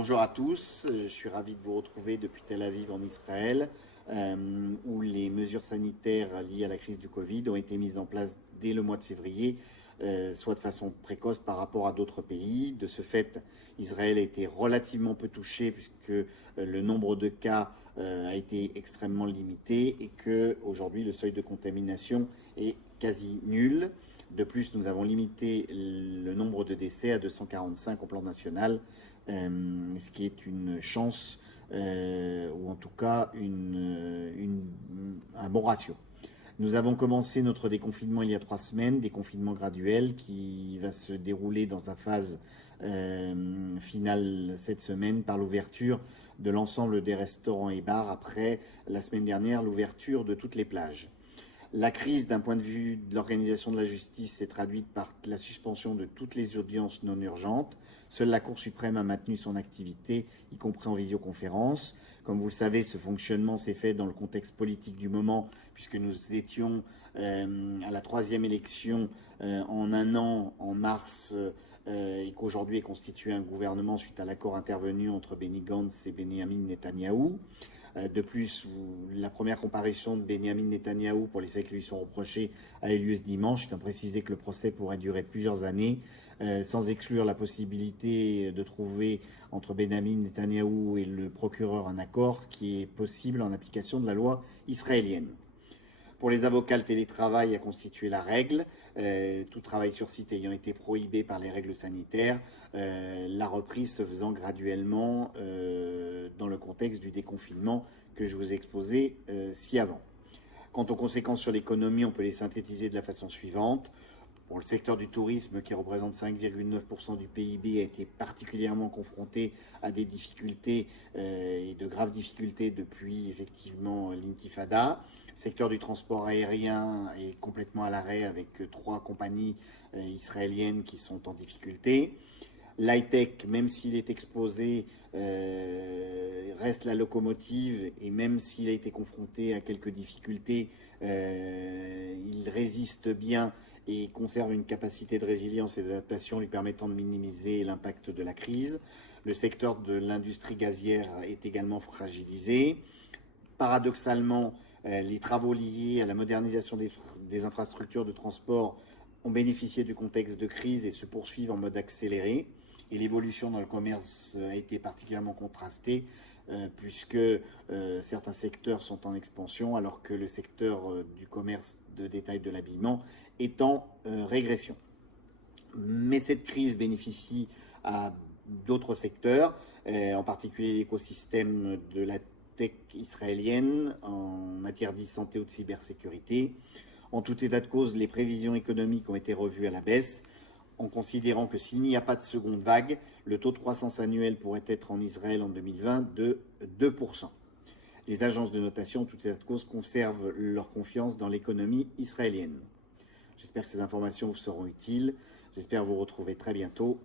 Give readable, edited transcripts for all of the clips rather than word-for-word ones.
Bonjour à tous, je suis ravi de vous retrouver depuis Tel Aviv en Israël, où les mesures sanitaires liées à la crise du Covid ont été mises en place dès le mois de février, soit de façon précoce par rapport à d'autres pays. De ce fait, Israël a été relativement peu touché puisque le nombre de cas a été extrêmement limité et que aujourd'hui le seuil de contamination est quasi nul. De plus, nous avons limité le nombre de décès à 245 au plan national, ce qui est une chance, ou en tout cas un bon ratio. Nous avons commencé notre déconfinement il y a 3 semaines, déconfinement graduel qui va se dérouler dans sa phase finale cette semaine par l'ouverture de l'ensemble des restaurants et bars après la semaine dernière l'ouverture de toutes les plages. La crise, d'un point de vue de l'organisation de la justice, s'est traduite par la suspension de toutes les audiences non urgentes. Seule la Cour suprême a maintenu son activité, y compris en visioconférence. Comme vous le savez, ce fonctionnement s'est fait dans le contexte politique du moment, puisque nous étions à la 3e élection en un an, en mars, et qu'aujourd'hui est constitué un gouvernement suite à l'accord intervenu entre Benny Gantz et Benjamin Netanyahou. De plus, la première comparution de Benjamin Netanyahou pour les faits qui lui sont reprochés a eu lieu ce dimanche. Je tiens à préciser que le procès pourrait durer plusieurs années, sans exclure la possibilité de trouver entre Benjamin Netanyahou et le procureur un accord qui est possible en application de la loi israélienne. Pour les avocats, le télétravail a constitué la règle, tout travail sur site ayant été prohibé par les règles sanitaires, la reprise se faisant graduellement dans le contexte du déconfinement que je vous ai exposé ci-avant. Quant aux conséquences sur l'économie, on peut les synthétiser de la façon suivante. Pour le secteur du tourisme, qui représente 5,9% du PIB, a été particulièrement confronté à des difficultés et de graves difficultés depuis effectivement l'intifada. Le secteur du transport aérien est complètement à l'arrêt avec 3 compagnies israéliennes qui sont en difficulté. L'high-tech, même s'il est exposé, reste la locomotive et même s'il a été confronté à quelques difficultés, il résiste bien et conserve une capacité de résilience et d'adaptation lui permettant de minimiser l'impact de la crise. Le secteur de l'industrie gazière est également fragilisé. Paradoxalement, les travaux liés à la modernisation des infrastructures de transport ont bénéficié du contexte de crise et se poursuivent en mode accéléré. Et l'évolution dans le commerce a été particulièrement contrastée, puisque certains secteurs sont en expansion, alors que le secteur du commerce de détail de l'habillement est en régression. Mais cette crise bénéficie à d'autres secteurs, en particulier l'écosystème de la tech israélienne en matière d'e-santé ou de cybersécurité. En tout état de cause, les prévisions économiques ont été revues à la baisse, en considérant que s'il n'y a pas de seconde vague, le taux de croissance annuel pourrait être en Israël en 2020 de 2%. Les agences de notation, en tout état de cause, conservent leur confiance dans l'économie israélienne. J'espère que ces informations vous seront utiles. J'espère vous retrouver très bientôt.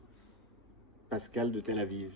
Pascal de Tel Aviv.